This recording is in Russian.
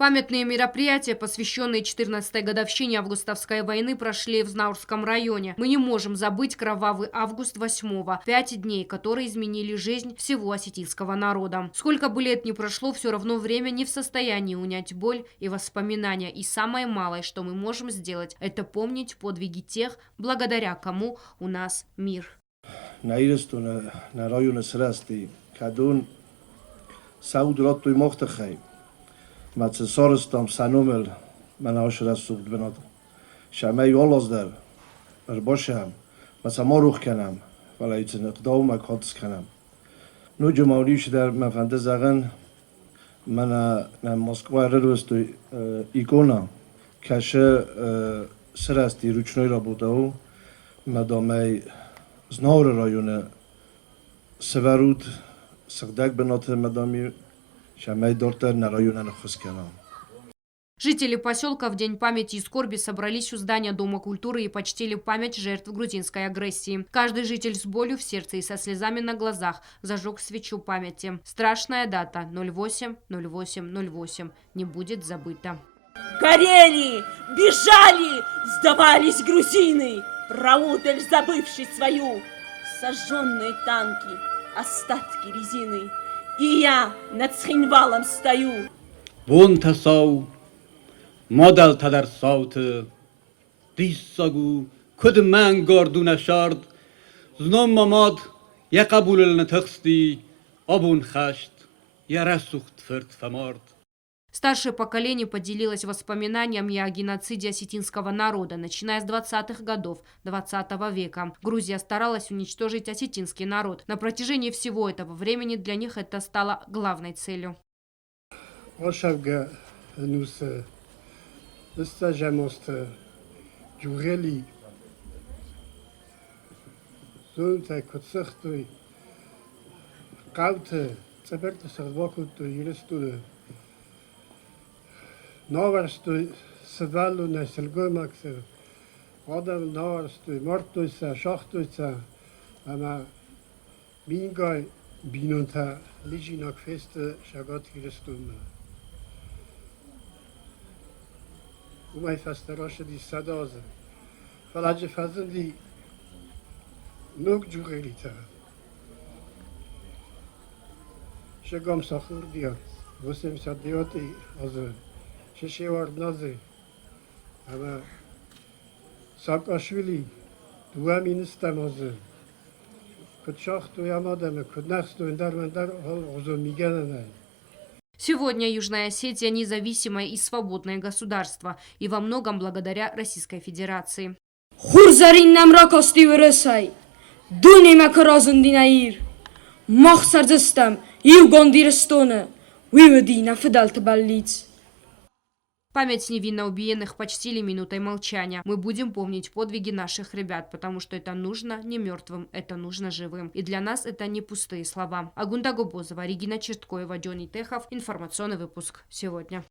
Памятные мероприятия, посвященные 14-й годовщине Августовской войны, прошли в Знаурском районе. Мы не можем забыть кровавый август 8-го, 5 дней, которые изменили жизнь всего осетинского народа. Сколько бы лет ни прошло, все равно время не в состоянии унять боль и воспоминания. И самое малое, что мы можем сделать, это помнить подвиги тех, благодаря кому у нас мир. На районе Срасти, Кадун, Саудроту и Мохтахай. Мацэ сорыстам санумел манашрас суд бенат. Шамай олоздер рбошам. Мацэ морух канам. Валайцэн иqdawma кодс канам. Ну жумаулиш дар мафандазаган мана на Москва рырвысту икона. Каше срасти ручной работау. Мадамай Знаура районе Северуд сагдаг бенат мадами. Жители поселка в День памяти и скорби собрались у здания Дома культуры и почтили память жертв грузинской агрессии. Каждый житель с болью в сердце и со слезами на глазах зажег свечу памяти. Страшная дата 08/08/08 не будет забыта. Горели, бежали, сдавались грузины, проуталь забывший свою, сожженные танки, остатки резины. И я над Схинвалом стою. Вон тасау, модал тадар сауты, диссагу, кудман гордуна шард, зном мамад, я кабулелна тахсти, абун хашт, я расухт ферт фамард. Старшее поколение поделилось воспоминаниями о геноциде осетинского народа, начиная с 20-х годов 20 века. Грузия старалась уничтожить осетинский народ. На протяжении всего этого времени для них это стало главной целью. Новарсту севалу на селгоймаксе, адам новарсту мортуйса, шахтуйса, ама мингай бинунта личинак фесте шагат хирестуна. Умай фастероше ди садаза, фаладже фазен ди нук джурелита. Шагам сахурдия, 89-й азы. Шешевардназы, ама Саакашвили, дуа министамазы, кудшахту ямадаме, куднахсту индар озо мигананай. Сегодня Южная Осетия – независимое и свободное государство, и во многом благодаря Российской Федерации. Хурзарин намракости вырасай, дунема каразундинаир, махсардастам, югондирстона, виведина федалтабаллиц. Память невинно убиенных почтили минутой молчания. Мы будем помнить подвиги наших ребят, потому что это нужно не мертвым, это нужно живым. И для нас это не пустые слова. Агунда Губозова, Регина Черткоева, Дёни Техов. Информационный выпуск сегодня.